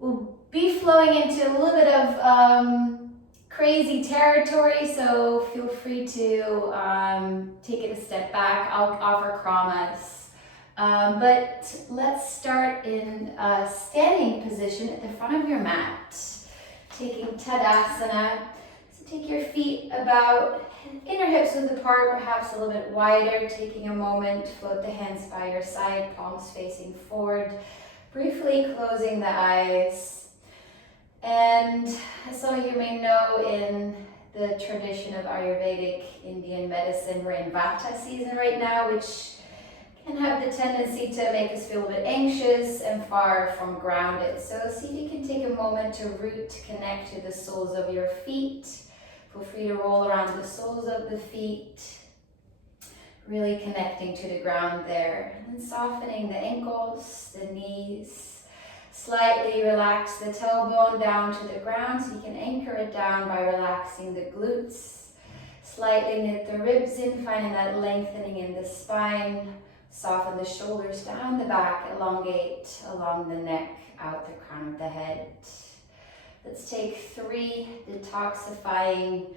We'll be flowing into a little bit of crazy territory, so feel free to take it a step back. I'll offer kramas. But let's start in a standing position at the front of your mat, taking Tadasana. So take your feet about inner hips width apart, perhaps a little bit wider, taking a moment, float the hands by your side, palms facing forward, briefly closing the eyes. And as some of you may know, in the tradition of Ayurvedic Indian medicine, we're in Vata season right now, which can have the tendency to make us feel a bit anxious and far from grounded. So see if you can take a moment to root, to connect to the soles of your feet. Feel free to roll around the soles of the feet, really connecting to the ground there. And softening the ankles, the knees. Slightly relax the tailbone down to the ground so you can anchor it down by relaxing the glutes. Slightly knit the ribs in, finding that lengthening in the spine. Soften the shoulders down the back, elongate along the neck, out the crown of the head. Let's take 3 detoxifying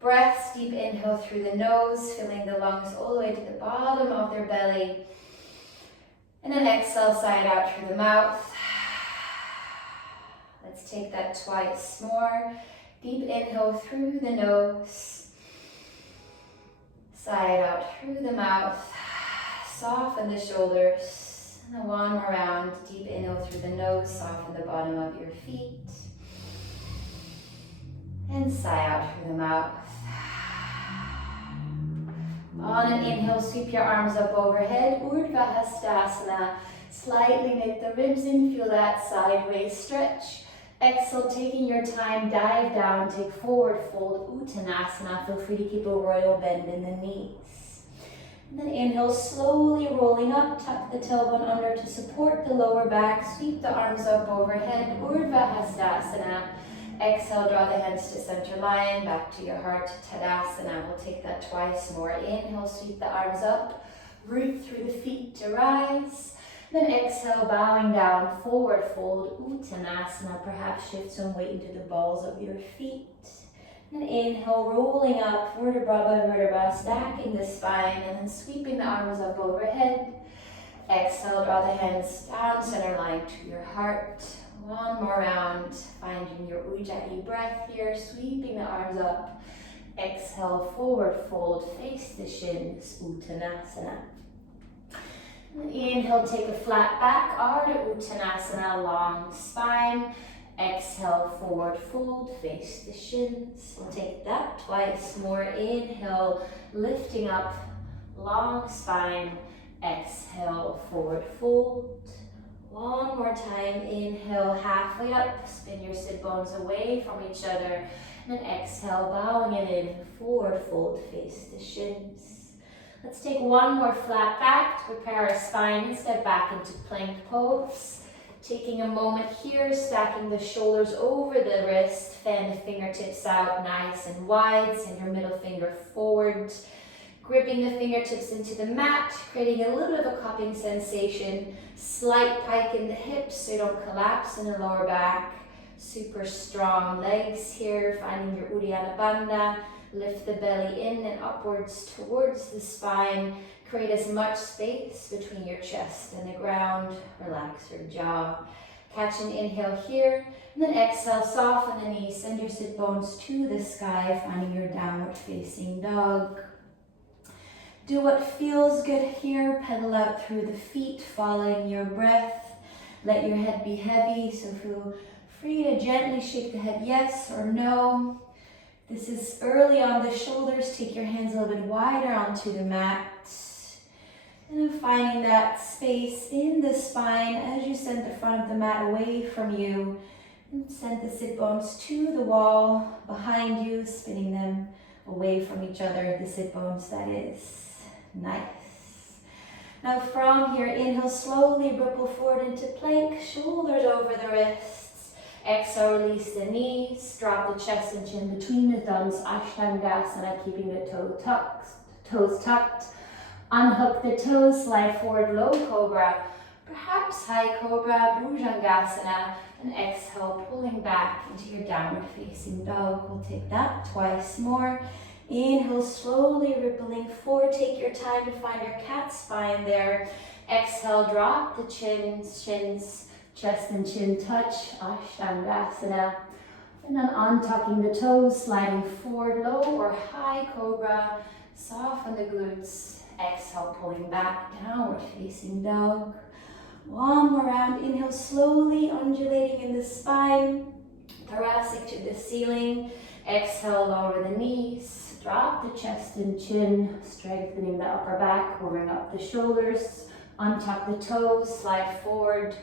breaths. Deep inhale through the nose, filling the lungs all the way to the bottom of their belly. And then exhale, sigh out through the mouth. Let's take that twice more. Deep inhale through the nose. Sigh out through the mouth. Soften the shoulders. And then one more round. Deep inhale through the nose. Soften the bottom of your feet. And sigh out through the mouth. On an inhale, sweep your arms up overhead. Urdhva Hastasana. Slightly knit the ribs in. Feel that sideways stretch. Exhale, taking your time, dive down. Take forward fold, Uttanasana. Feel free to keep a royal bend in the knees. And then inhale, slowly rolling up, tuck the tailbone under to support the lower back, sweep the arms up overhead, Urdhva Hastasana. Exhale, draw the hands to center line, back to your heart, Tadasana. We'll take that twice more. Inhale, sweep the arms up, root through the feet to rise. Then exhale, bowing down, forward fold, Uttanasana. Perhaps shift some weight into the balls of your feet. And inhale, rolling up, vertebra by vertebra, stacking the spine, and then sweeping the arms up overhead. Exhale, draw the hands down, center line to your heart. One more round, finding your Ujjayi breath here, sweeping the arms up. Exhale, forward fold, face the shins, Uttanasana. And inhale, take a flat back, Ardha Uttanasana, long spine. Exhale, forward fold, face the shins. We'll take that twice more. Inhale, lifting up, long spine. Exhale, forward fold. One more time. Inhale, halfway up. Spin your sit bones away from each other. And then exhale, bowing it in. Forward fold, face the shins. Let's take one more flat back to prepare our spine and step back into plank pose. Taking a moment here, stacking the shoulders over the wrist, fan the fingertips out nice and wide, send your middle finger forward, gripping the fingertips into the mat, creating a little bit of a cupping sensation, slight pike in the hips so you don't collapse in the lower back, super strong legs here, finding your Uddiyana Bandha, lift the belly in and upwards towards the spine. Create as much space between your chest and the ground. Relax your jaw. Catch an inhale here. And then exhale, soften the knees. Send your sit bones to the sky, finding your downward facing dog. Do what feels good here. Pedal out through the feet, following your breath. Let your head be heavy, so feel free to gently shake the head yes or no. This is early on the shoulders. Take your hands a little bit wider onto the mat. And then finding that space in the spine as you send the front of the mat away from you. And send the sit bones to the wall behind you, spinning them away from each other, the sit bones that is. Nice. Now from here, inhale, slowly ripple forward into plank, shoulders over the wrists. Exhale, release the knees, drop the chest and chin between the thumbs, Ashtangasana, keeping the toes tucked. Unhook the toes, slide forward, low cobra. Perhaps perhaps high cobra, bhujangasana, and exhale, pulling back into your downward facing dog. We'll take that twice more. Inhale, slowly rippling forward. Take your time to find your cat spine there. Exhale, drop the chins, chest and chin touch, Ashtangasana. And then untucking the toes, sliding forward, low or high cobra. Soften the glutes. Exhale, pulling back, downward facing dog. One more round. Inhale, slowly undulating in the spine. Thoracic to the ceiling. Exhale, lower the knees. Drop the chest and chin, strengthening the upper back, covering up the shoulders. Untuck the toes, slide forward,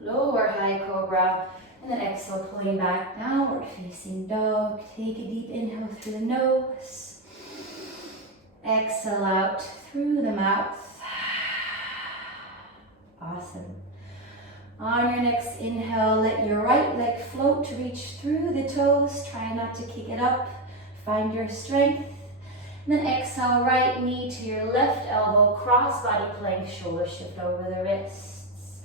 lower high cobra. And then exhale, pulling back, downward facing dog. Take a deep inhale through the nose. Exhale out through the mouth. Awesome. On your next inhale, let your right leg float to reach through the toes. Try not to kick it up. Find your strength. And then exhale, right knee to your left elbow, cross body plank, shoulder shift over the wrists.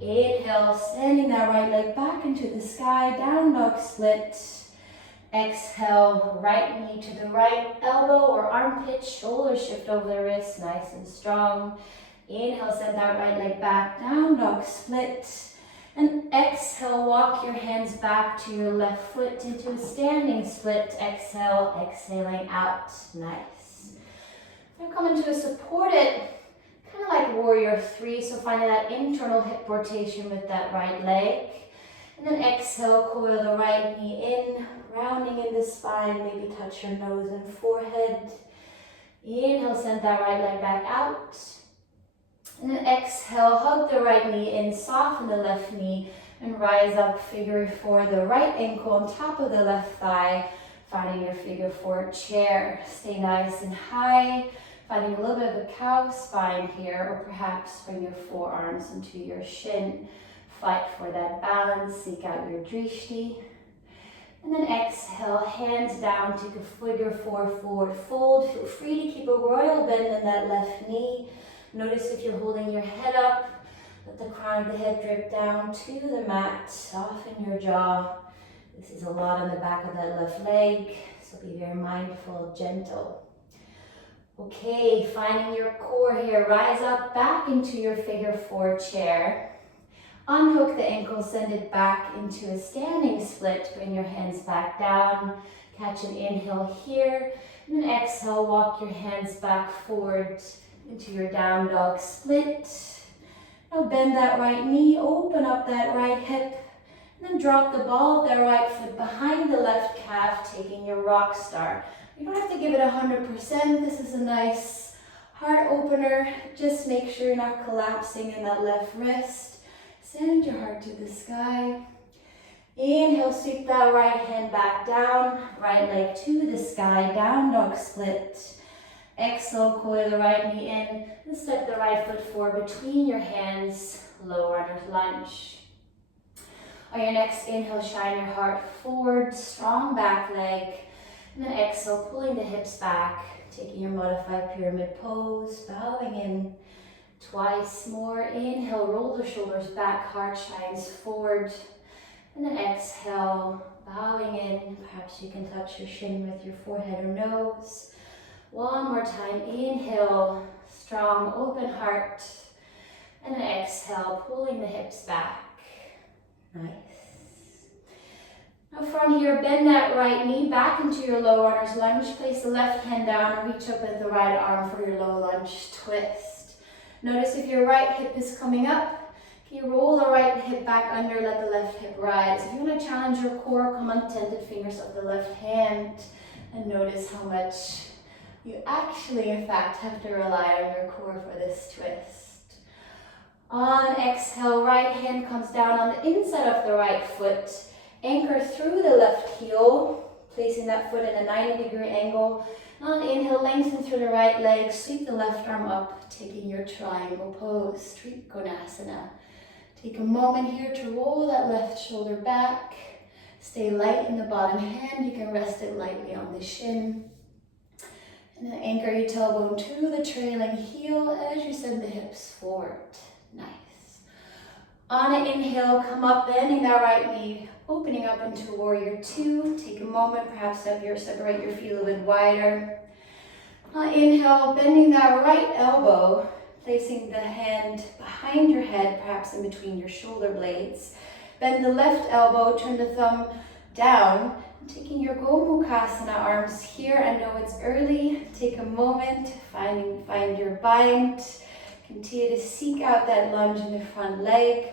Inhale, sending that right leg back into the sky, down dog split. Exhale, right knee to the right elbow or armpit, shoulder shift over the wrist, nice and strong. Inhale, send that right leg back, down dog split. And exhale, walk your hands back to your left foot into a standing split. Exhale, exhaling out, nice. Now come into a supported, kind of like warrior three, so finding that internal hip rotation with that right leg. And then exhale, coil the right knee in, rounding in the spine, maybe touch your nose and forehead. Inhale, send that right leg back out. And then exhale, hug the right knee in, soften the left knee, and rise up, figure four, the right ankle on top of the left thigh, finding your figure four chair. Stay nice and high, finding a little bit of a cow spine here, or perhaps bring your forearms into your shin. Fight for that balance, seek out your drishti. And then exhale, hands down, take a figure four forward fold. Feel free to keep a royal bend in that left knee. Notice if you're holding your head up, let the crown of the head drip down to the mat. Soften your jaw. This is a lot on the back of that left leg, so be very mindful, gentle. Okay, finding your core here. Rise up back into your figure four chair. Unhook the ankle, send it back into a standing split. Bring your hands back down. Catch an inhale here. And then exhale, walk your hands back forward into your down dog split. Now bend that right knee, open up that right hip, and then drop the ball of that right foot behind the left calf, taking your rock star. You don't have to give it 100%. This is a nice heart opener. Just make sure you're not collapsing in that left wrist. Send your heart to the sky. Inhale, sweep that right hand back down, right leg to the sky, down dog split. Exhale, coil the right knee in, and step the right foot forward between your hands, low runner's lunge. On your next inhale, shine your heart forward, strong back leg, and then exhale, pulling the hips back, taking your modified pyramid pose, bowing in. Twice more. Inhale, roll the shoulders back, heart shines forward, and then exhale, bowing in. Perhaps you can touch your shin with your forehead or nose. One more time, inhale, strong open heart, and then exhale, pulling the hips back. Nice. Now from here, bend that right knee back into your low runner's lunge. Place the left hand down and reach up with the right arm for your low lunge twist. Notice if your right hip is coming up, can you roll the right hip back under, let the left hip rise. If you want to challenge your core, come untented fingers of the left hand and notice how much you actually, in fact, have to rely on your core for this twist. On exhale, right hand comes down on the inside of the right foot. Anchor through the left heel, placing that foot in a 90-degree angle. On inhale, lengthen through the right leg, sweep the left arm up, taking your triangle pose, Trikonasana. Take a moment here to roll that left shoulder back. Stay light in the bottom hand. You can rest it lightly on the shin. And then anchor your tailbone to the trailing heel as you send the hips forward. Nice. On an inhale, come up, bending that right knee, opening up into warrior two. Take a moment, perhaps separate your feet a little bit wider. On inhale, bending that right elbow, placing the hand behind your head, perhaps in between your shoulder blades. Bend the left elbow, turn the thumb down. Taking your Gomukhasana arms here. I know it's early. Take a moment, find your bind. Continue to seek out that lunge in the front leg.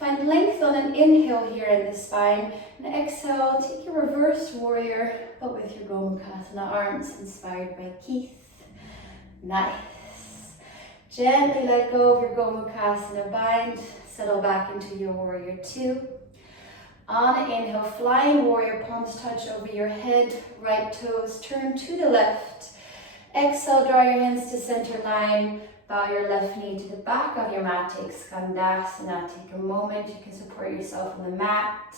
Find length on an inhale here in the spine. And exhale, take your reverse warrior, but with your Gomukhasana arms, inspired by Keith. Nice. Gently let go of your Gomukhasana bind. Settle back into your warrior two. On an inhale, flying warrior, palms touch over your head, right toes turn to the left. Exhale, draw your hands to center line. Bow your left knee to the back of your mat. Take Skandasana. Take a moment. You can support yourself on the mat.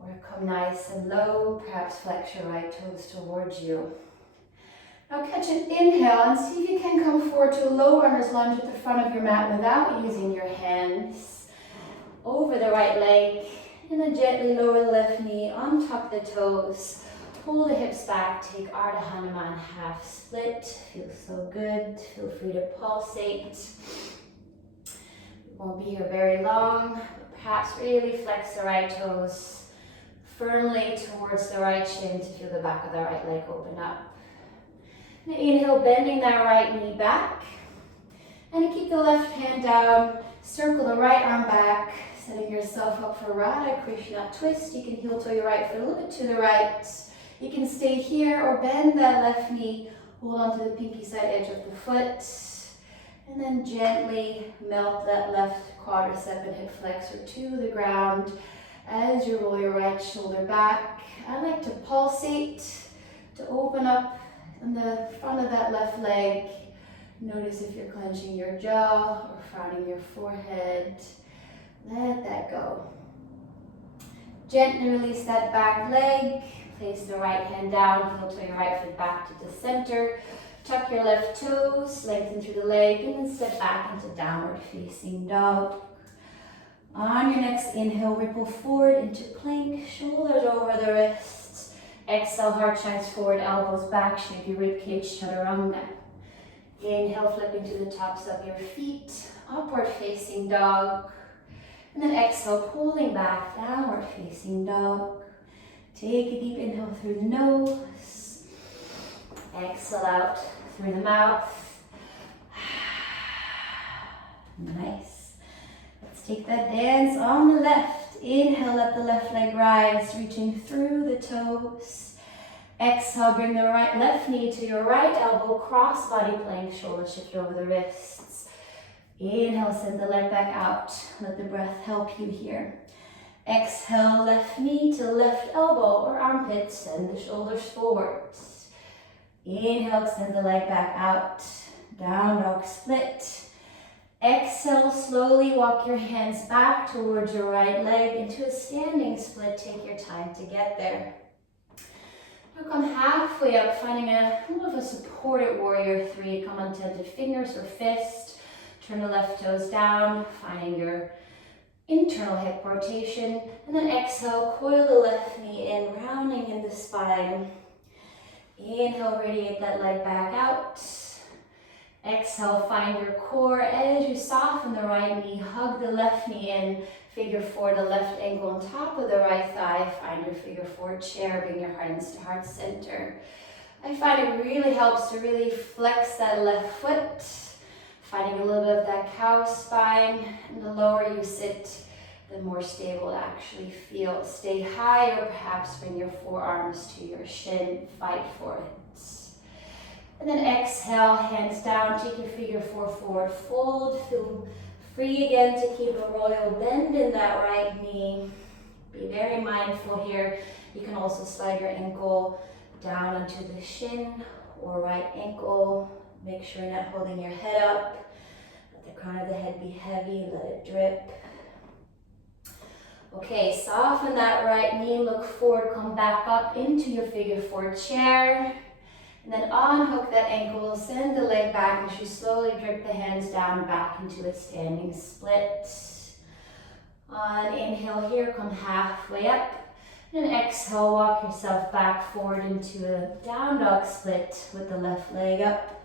Or come nice and low. Perhaps flex your right toes towards you. Now catch an inhale and see if you can come forward to a low runner's lunge at the front of your mat without using your hands. Over the right leg. And then gently lower the left knee, untop the toes. Pull the hips back, take Ardha Hanuman half split. Feels so good. Feel free to pulsate. We won't be here very long, but perhaps really flex the right toes firmly towards the right shin to feel the back of the right leg open up. And inhale, bending that right knee back. And keep the left hand down, circle the right arm back, setting yourself up for Radha Krishna twist. You can heel toe your right foot a little bit to the right. You can stay here or bend that left knee, hold on to the pinky side edge of the foot, and then gently melt that left quadricep and hip flexor to the ground as you roll your right shoulder back. I like to pulsate, to open up in the front of that left leg. Notice if you're clenching your jaw or frowning your forehead. Let that go. Gently release that back leg. Place the right hand down, heel toe your right foot back to the center. Tuck your left toes, lengthen through the leg, and then step back into downward facing dog. On your next inhale, ripple forward into plank, shoulders over the wrists. Exhale, heart shines forward, elbows back, shape your ribcage, chaturanga. Inhale, flipping to the tops of your feet, upward facing dog. And then exhale, pulling back, downward facing dog. Take a deep inhale through the nose. Exhale out through the mouth. Nice. Let's take that dance on the left. Inhale, let the left leg rise, reaching through the toes. Exhale, bring the left knee to your right elbow, cross body plank, shoulders shift over the wrists. Inhale, send the leg back out. Let the breath help you here. Exhale, left knee to left elbow or armpit, send the shoulders forward. Inhale, extend the leg back out. Down dog split. Exhale, slowly walk your hands back towards your right leg into a standing split. Take your time to get there. Now come halfway up, finding a little of a supported warrior three. Come on tented fingers or fist. Turn the left toes down, finding your internal hip rotation. And then exhale, coil the left knee in, rounding in the spine. Inhale, radiate that leg back out. Exhale, find your core as you soften the right knee, hug the left knee in, figure four, the left ankle on top of the right thigh, find your figure four chair, bring your hands to heart center. I find it really helps to really flex that left foot, finding a little bit of that cow spine, and the lower you sit, the more stable it actually feels. Stay high or perhaps bring your forearms to your shin, fight for it. And then exhale, hands down, take your figure four forward, fold, feel free again to keep a royal bend in that right knee. Be very mindful here. You can also slide your ankle down onto the shin or right ankle. Make sure you're not holding your head up. Let the crown of the head be heavy, let it drip. Okay, soften that right knee, look forward, come back up into your figure four chair. And then unhook that ankle, send the leg back as you slowly drip the hands down back into a standing split. On an inhale here, come halfway up. And exhale, walk yourself back forward into a down dog split with the left leg up.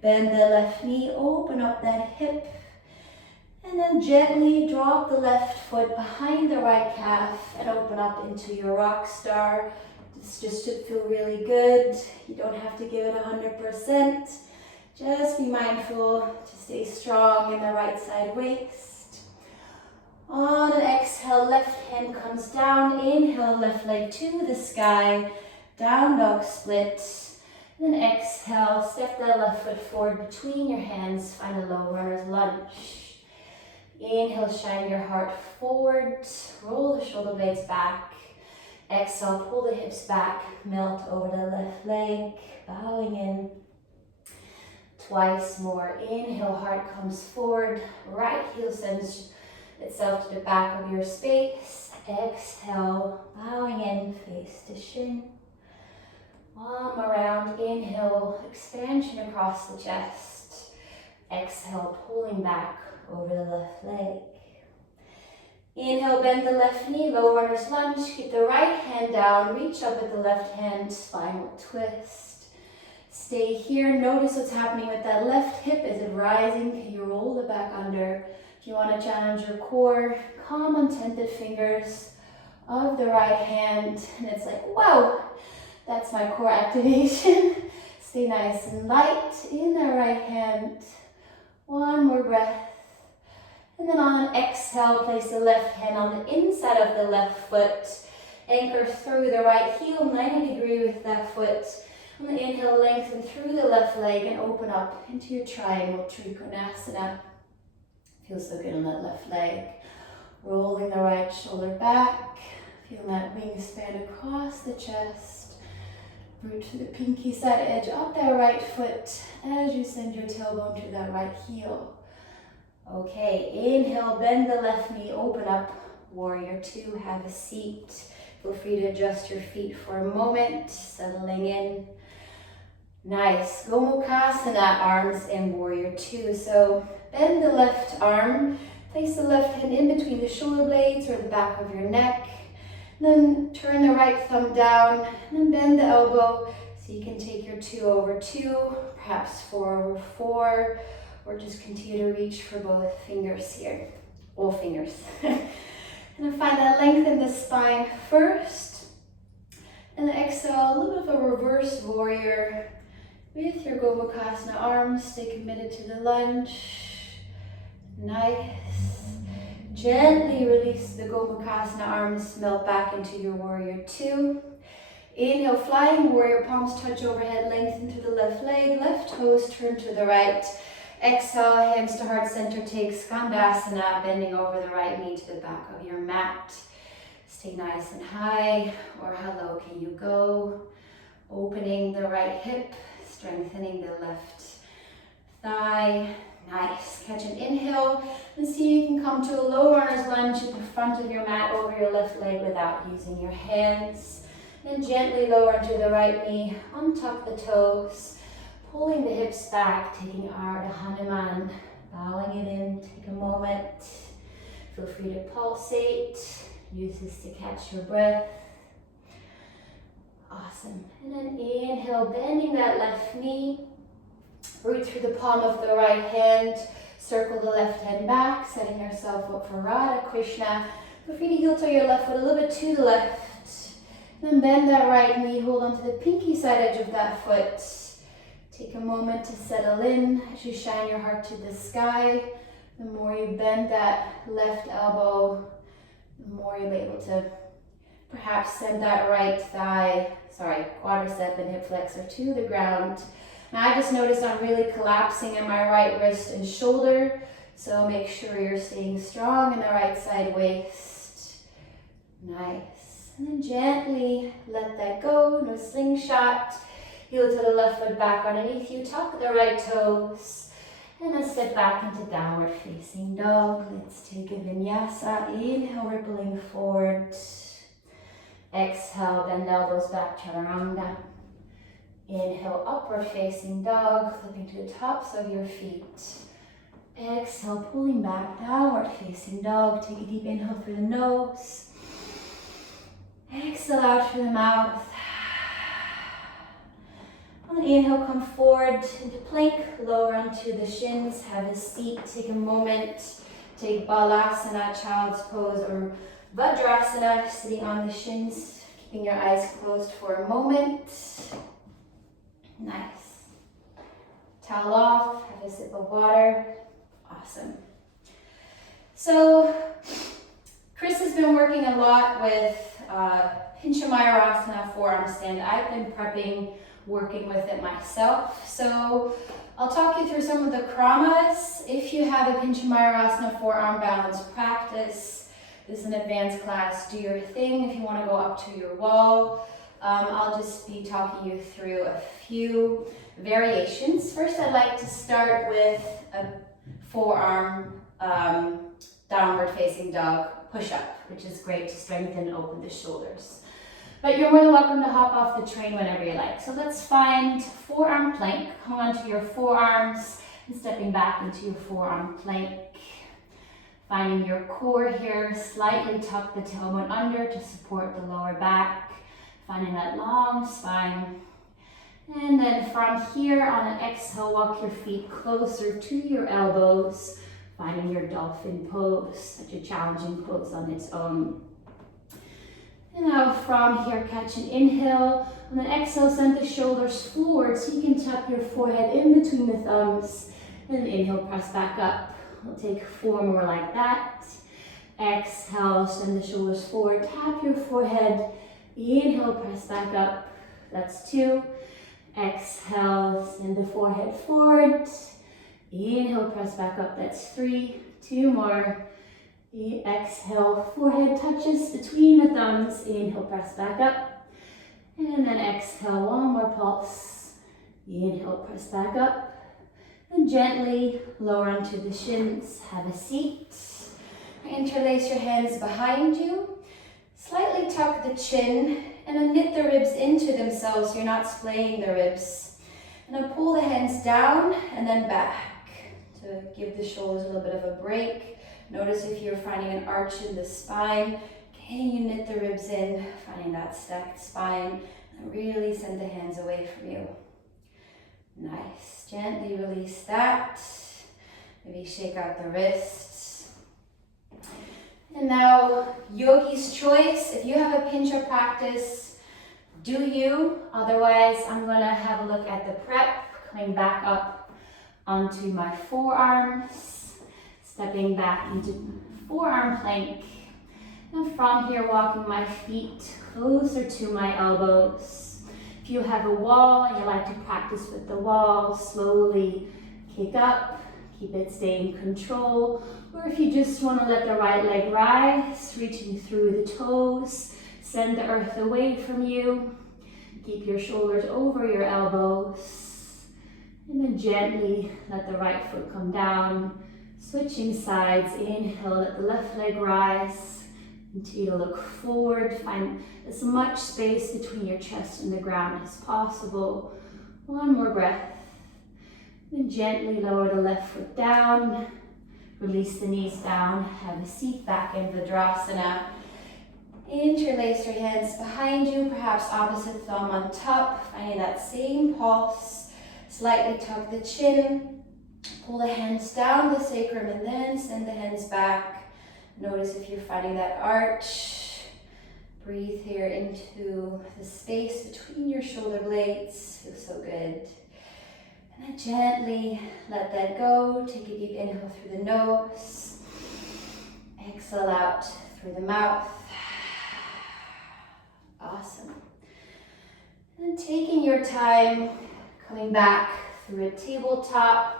Bend the left knee, open up that hip. And then gently drop the left foot behind the right calf and open up into your rock star. This just should feel really good. You don't have to give it 100%. Just be mindful to stay strong in the right side waist. On an exhale, left hand comes down. Inhale, left leg to the sky. Down dog split. Then exhale, step that left foot forward between your hands. Find a low runner's lunge. Inhale, shine your heart forward. Roll the shoulder blades back. Exhale, pull the hips back. Melt over the left leg. Bowing in. Twice more. Inhale, heart comes forward. Right heel sends itself to the back of your space. Exhale, bowing in, face to shin. Arm around. Inhale, expansion across the chest. Exhale, pulling back over the left leg. Inhale, bend the left knee, low runner's lunge. Keep the right hand down. Reach up with the left hand, spinal twist. Stay here. Notice what's happening with that left hip. Is it rising? Can you roll it back under? If you want to challenge your core, calm untented fingers of the right hand. And it's like, whoa, that's my core activation. Stay nice and light in the right hand. One more breath. And then on an exhale, place the left hand on the inside of the left foot. Anchor through the right heel, 90 degrees with that foot. On the inhale, lengthen through the left leg and open up into your triangle trikonasana. Feels so good on that left leg. Rolling the right shoulder back. Feel that wingspan across the chest. Root to the pinky side edge up that right foot as you send your tailbone to that right heel. Okay, inhale, bend the left knee, open up, warrior two, have a seat. Feel free to adjust your feet for a moment, settling in. Nice, Gomukhasana, arms in warrior two. So bend the left arm, place the left hand in between the shoulder blades or the back of your neck. Then turn the right thumb down, and then bend the elbow so you can take your 2/2, perhaps 4/4, or just continue to reach for both fingers here, all fingers. And then find that length in the spine first. And then exhale, a little bit of a reverse warrior with your Gomukhasana arms. Stay committed to the lunge. Nice. Gently release the Gomukhasana arms, melt back into your warrior two. Inhale, flying warrior, palms touch overhead, lengthen to the left leg, left toes turn to the right. Exhale, hands to heart center, take Skandasana, bending over the right knee to the back of your mat. Stay nice and high, or how low can you go? Opening the right hip, strengthening the left thigh. Nice. Catch an inhale and see if you can come to a low runner's lunge in the front of your mat over your left leg without using your hands. Then gently lower into the right knee, untuck the toes, pulling the hips back, taking Ardha Hanuman, bowing it in. Take a moment. Feel free to pulsate. Use this to catch your breath. Awesome. And then inhale, bending that left knee. Root through the palm of the right hand. Circle the left hand back, setting yourself up for Radha Krishna. Feel free to heel toe your left foot a little bit to the left. Then bend that right knee, hold onto the pinky side edge of that foot. Take a moment to settle in as you shine your heart to the sky. The more you bend that left elbow, the more you'll be able to perhaps send that right thigh, quadricep and hip flexor to the ground. Now I just noticed I'm really collapsing in my right wrist and shoulder, so make sure you're staying strong in the right side waist. Nice. And then gently let that go, no slingshot. Heel to the left foot back underneath you, tuck the right toes, and then step back into downward facing dog. Let's take a vinyasa. Inhale, rippling forward. Exhale, bend elbows back, chaturanga. Inhale, upward facing dog, flipping to the tops of your feet. Exhale, pulling back, downward facing dog. Take a deep inhale through the nose. Exhale out through the mouth. On the inhale, come forward into plank, lower onto the shins, have a seat, take a moment, take Balasana, Child's Pose, or Vajrasana, sitting on the shins, keeping your eyes closed for a moment. Nice. Towel off, have a sip of water. Awesome. So, Chris has been working a lot with Pinchamayurasana, forearm stand. I've been prepping, working with it myself. So I'll talk you through some of the kramas. If you have a Pinchamayurasana forearm balance practice, this is an advanced class, do your thing. If you want to go up to your wall, I'll just be talking you through a few variations. First, I'd like to start with a forearm downward facing dog push-up, which is great to strengthen and open the shoulders. But you're more than welcome to hop off the train whenever you like. So let's find forearm plank. Hang on to your forearms and stepping back into your forearm plank. Finding your core here, slightly tuck the tailbone under to support the lower back. Finding that long spine. And then from here on an exhale, walk your feet closer to your elbows. Finding your dolphin pose, such a challenging pose on its own. And now from here, catch an inhale. On an exhale, send the shoulders forward so you can tuck your forehead in between the thumbs. And inhale, press back up. We'll take 4 more like that. Exhale, send the shoulders forward, tap your forehead. Inhale, press back up. That's 2. Exhale, send the forehead forward. Inhale, press back up. That's 3. 2 more. Exhale, forehead touches between the thumbs. Inhale, press back up. And then exhale, 1 more pulse. Inhale, press back up. And gently lower onto the shins. Have a seat. Interlace your hands behind you. Slightly tuck the chin and then knit the ribs into themselves so you're not splaying the ribs. And then pull the hands down and then back to give the shoulders a little bit of a break. Notice if you're finding an arch in the spine, can you knit the ribs in, finding that stacked spine, and really send the hands away from you. Nice, gently release that. Maybe shake out the wrists. And now, yogi's choice. If you have a pincha practice, do you? Otherwise, I'm gonna have a look at the prep, coming back up onto my forearms. Stepping back into forearm plank. And from here, walking my feet closer to my elbows. If you have a wall and you like to practice with the wall, slowly kick up, keep it stay in control. Or if you just want to let the right leg rise, reaching through the toes, send the earth away from you. Keep your shoulders over your elbows. And then gently let the right foot come down. Switching sides, inhale, let the left leg rise. Continue to look forward, find as much space between your chest and the ground as possible. 1 more breath. Then gently lower the left foot down. Release the knees down, have a seat back in Vajrasana. Interlace your hands behind you, perhaps opposite thumb on top, finding that same pulse. Slightly tuck the chin. Pull the hands down the sacrum and then send the hands back. Notice if you're finding that arch. Breathe here into the space between your shoulder blades. Feels so good. And then gently let that go. Take a deep inhale through the nose. Exhale out through the mouth. Awesome. And then taking your time, coming back through a tabletop.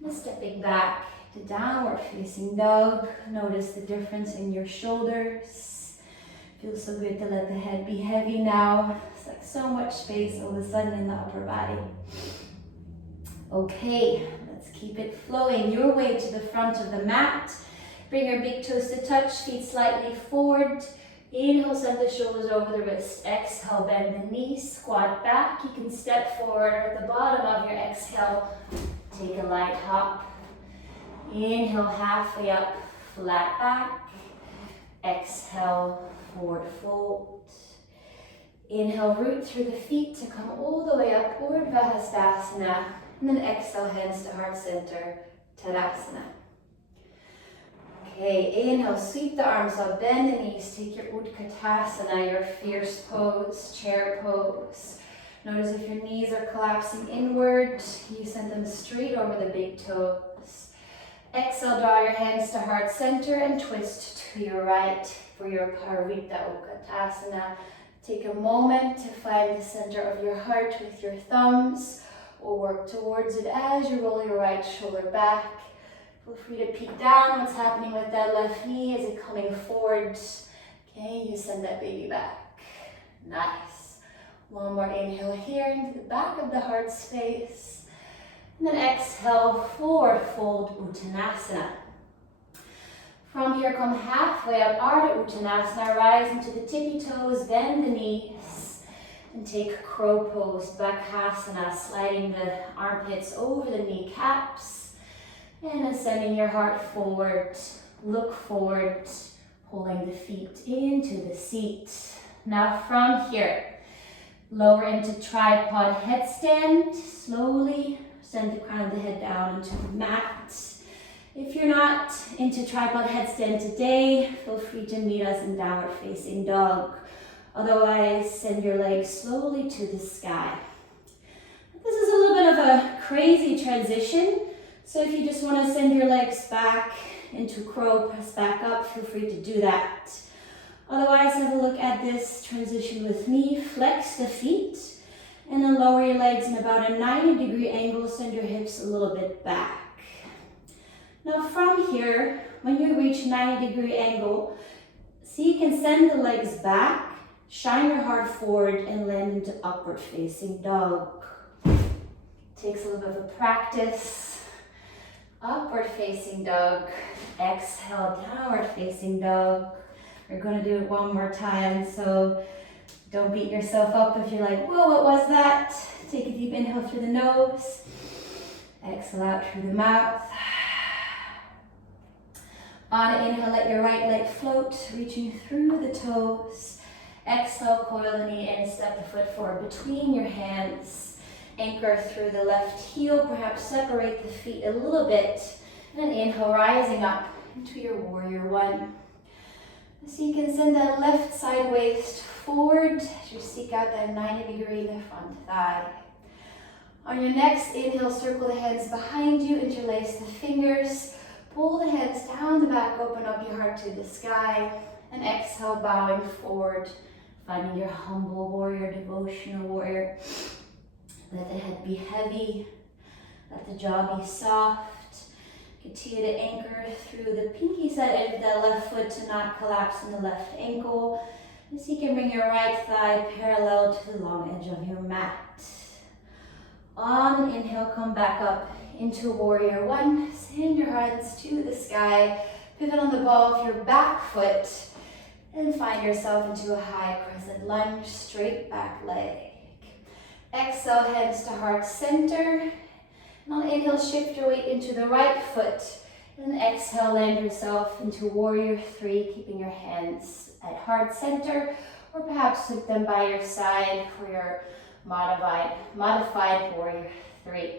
And stepping back to downward facing dog. Notice the difference in your shoulders. Feels so good to let the head be heavy now. It's like so much space all of a sudden in the upper body. Okay, let's keep it flowing your way to the front of the mat. Bring your big toes to touch, feet slightly forward. Inhale, send the shoulders over the wrist. Exhale, bend the knees, squat back. You can step forward at the bottom of your exhale. Take a light hop. Inhale, halfway up, flat back. Exhale, forward fold. Inhale, root through the feet to come all the way up, Urdhva Hastasana. And then exhale, hands to heart center, Tadasana. Okay, inhale, sweep the arms up, bend the knees, take your Utkatasana, your fierce pose, chair pose. Notice if your knees are collapsing inward, you send them straight over the big toes. Exhale, draw your hands to heart center and twist to your right for your Parvita Utkatasana. Take a moment to find the center of your heart with your thumbs, or work towards it as you roll your right shoulder back. Feel free to peek down. What's happening with that left knee? Is it coming forward? Okay, you send that baby back. Nice. One more inhale here into the back of the heart space. And then exhale, forward fold Uttanasana. From here, come halfway up, Ardha Uttanasana. Rise into the tippy toes, bend the knees, and take crow pose, Bakasana, sliding the armpits over the kneecaps, and then sending your heart forward, look forward, pulling the feet into the seat. Now from here, lower into tripod headstand, slowly send the crown of the head down into the mat. If you're not into tripod headstand today, feel free to meet us in downward facing dog. Otherwise, send your legs slowly to the sky. This is a little bit of a crazy transition, so if you just want to send your legs back into crow, press back up, feel free to do that. Otherwise, have a look at this transition with me. Flex the feet, and then lower your legs in about a 90-degree angle, send your hips a little bit back. Now from here, when you reach 90-degree angle, see you can send the legs back, shine your heart forward, and land into upward facing dog. Takes a little bit of a practice. Upward facing dog. Exhale, downward facing dog. We're going to do it one more time, so don't beat yourself up if you're like, whoa, what was that? Take a deep inhale through the nose. Exhale out through the mouth. On an inhale, let your right leg float, reaching through the toes. Exhale, coil the knee in, step the foot forward between your hands. Anchor through the left heel, perhaps separate the feet a little bit. And then inhale, rising up into your warrior one. So you can send that left side waist forward as you seek out that 90-degree in the front thigh. On your next inhale, circle the hands behind you, interlace the fingers. Pull the hands down the back, open up your heart to the sky, and exhale, bowing forward, finding your humble warrior, devotional warrior. Let the head be heavy, let the jaw be soft. Continue to anchor through the pinky side edge of that left foot to not collapse in the left ankle. And so you can bring your right thigh parallel to the long edge of your mat. On an inhale, come back up into warrior one. Send your hands to the sky. Pivot on the ball of your back foot and find yourself into a high crescent lunge, straight back leg. Exhale, hands to heart center. And on inhale, shift your weight into the right foot. And exhale, land yourself into warrior three, keeping your hands at heart center, or perhaps sweep them by your side for your modified warrior three.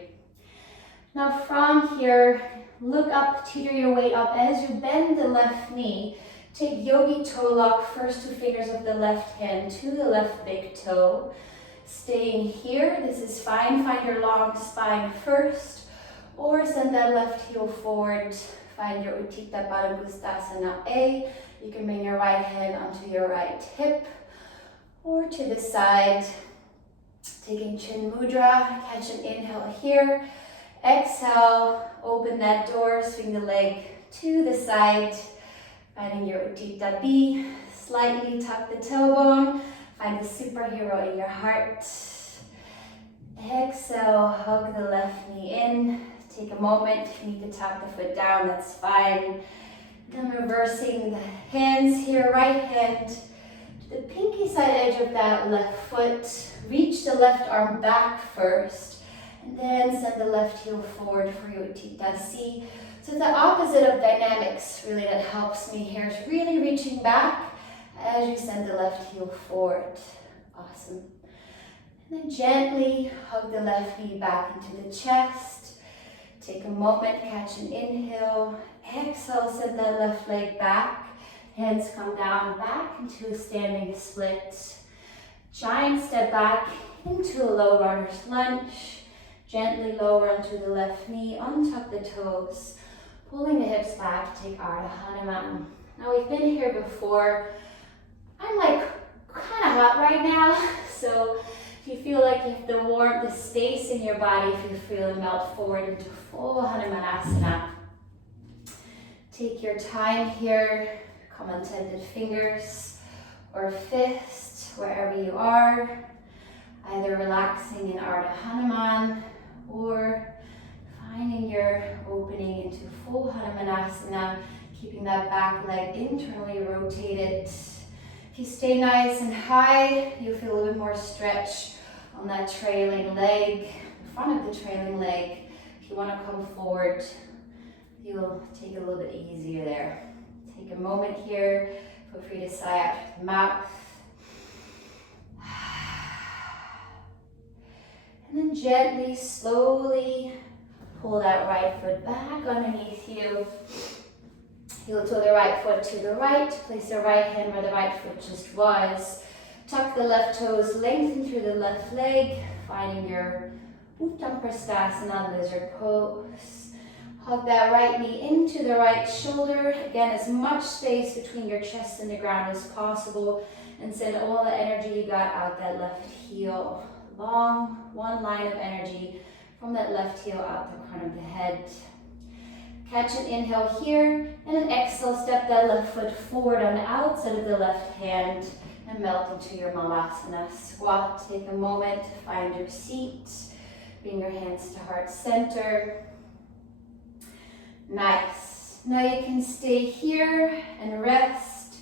Now from here, look up, teeter your weight up as you bend the left knee. Take yogi toe lock, first two fingers of the left hand to the left big toe. Staying here, this is fine. Find your long spine first, or send that left heel forward. Find your Utthita Padangusthasana A. You can bring your right hand onto your right hip, or to the side. Taking Chin Mudra, catch an inhale here. Exhale, open that door, swing the leg to the side. Finding your Utthita B, slightly tuck the tailbone. Find the superhero in your heart. Exhale, hug the left knee in. Take a moment, if you need to tap the foot down, that's fine. Then reversing the hands here, right hand to the pinky side edge of that left foot. Reach the left arm back first, and then send the left heel forward for your Utthita C. So the opposite of dynamics really that helps me here is really reaching back as you send the left heel forward. Awesome. And then gently hug the left knee back into the chest. Take a moment, catch an inhale. Exhale, send that left leg back. Hands come down, back into a standing split. Giant step back into a low runner's lunge. Gently lower onto the left knee, untuck the toes. Pulling the hips back, take Ardha Hanuman. Now we've been here before. I'm like kind of hot right now, so if you feel like you have the warmth, the space in your body, if you feel the melt forward into full Hanumanasana. Take your time here, come untended fingers or fists, wherever you are, either relaxing in Ardha Hanuman or finding your opening into full Hanumanasana, keeping that back leg internally rotated. If you stay nice and high, you'll feel a little bit more stretch on that trailing leg, the front of the trailing leg. If you want to come forward, you'll take it a little bit easier there. Take a moment here, feel free to sigh out through the mouth. And then gently, slowly pull that right foot back underneath you. Heel to the right foot to the right. Place the right hand where the right foot just was. Tuck the left toes, lengthen through the left leg, finding your Uttam Prasthasana, lizard pose. Hug that right knee into the right shoulder. Again, as much space between your chest and the ground as possible. And send all the energy you got out that left heel. Long, one line of energy from that left heel out the crown of the head. Catch an inhale here, and an exhale, step that left foot forward on the outside of the left hand and melt into your Malasana squat. Take a moment to find your seat. Bring your hands to heart center. Nice. Now you can stay here and rest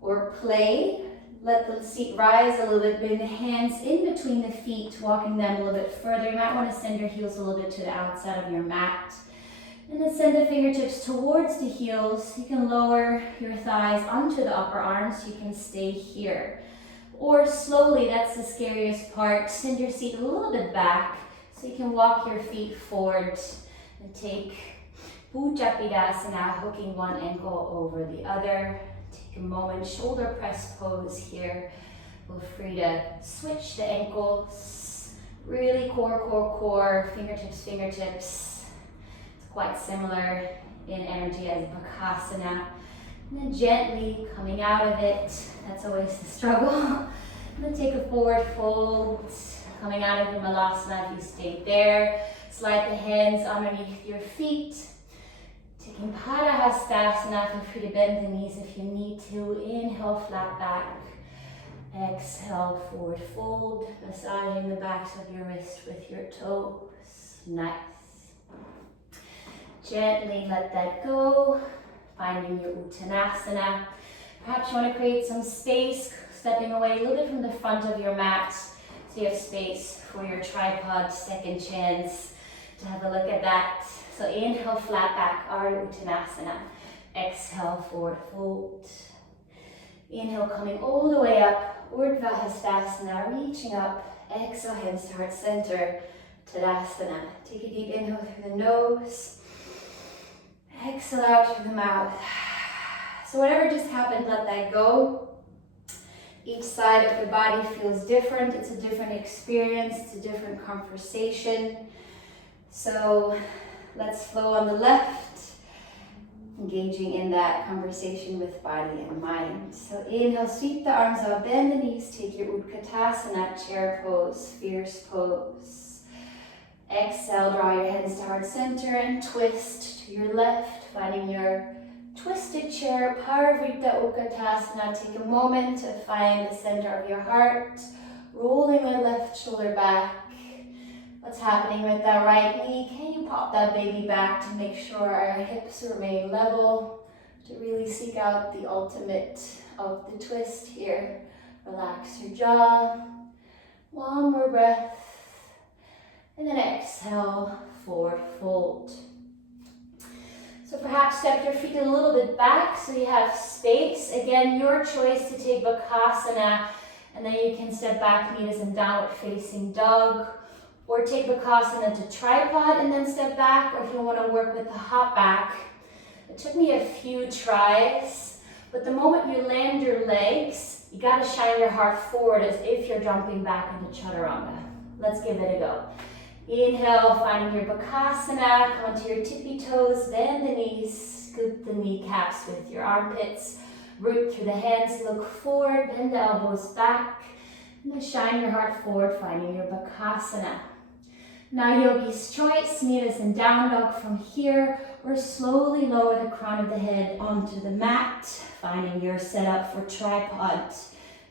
or play. Let the seat rise a little bit, bring the hands in between the feet, walking them a little bit further. You might want to send your heels a little bit to the outside of your mat. And then send the fingertips towards the heels. You can lower your thighs onto the upper arms. You can stay here. Or slowly, that's the scariest part, send your seat a little bit back so you can walk your feet forward and take Bhujapidasana, hooking one ankle over the other. Take a moment, shoulder press pose here. Feel free to switch the ankles. Really core, core, core, fingertips, fingertips. It's quite similar in energy as Bakasana. And then gently coming out of it. That's always the struggle. And then take a forward fold. Coming out of the Malasana if you stayed there. Slide the hands underneath your feet. Taking Padahastasana, feel free to bend the knees if you need to. Inhale, flat back. Exhale, forward fold. Massaging the backs of your wrist with your toes. Nice. Gently let that go. Finding your Uttanasana. Perhaps you want to create some space, stepping away a little bit from the front of your mat so you have space for your tripod, second chance to have a look at that. So inhale, flat back, Ardha Uttanasana. Exhale, forward fold. Inhale, coming all the way up, Urdhva Hastasana, reaching up. Exhale, hands to heart center, Tadasana. Take a deep inhale through the nose. Exhale out through the mouth. So whatever just happened, let that go. Each side of the body feels different. It's a different experience. It's a different conversation. So let's flow on the left, engaging in that conversation with body and mind. So inhale, sweep the arms out, bend the knees, take your Utkatasana, chair pose, fierce pose. Exhale, draw your hands to heart center and twist to your left, finding your twisted chair, Parivrita Utkatasana. Take a moment to find the center of your heart, rolling the left shoulder back. What's happening with that right knee? Can you pop that baby back to make sure our hips remain level? To really seek out the ultimate of the twist here. Relax your jaw. One more breath. And then exhale, forward fold. So perhaps step your feet a little bit back so you have space. Again, your choice to take Bakasana, and then you can step back, knees in downward facing dog, or take Bakasana to tripod and then step back, or if you want to work with the hop back. It took me a few tries, but the moment you land your legs, you got to shine your heart forward as if you're jumping back into Chaturanga. Let's give it a go. Inhale, finding your Bakasana, come onto your tippy toes, bend the knees, scoop the kneecaps with your armpits, root through the hands, look forward, bend the elbows back, and then shine your heart forward, finding your Bakasana. Now yogi's choice, meet us in down dog from here, or slowly lower the crown of the head onto the mat, finding your setup for tripod.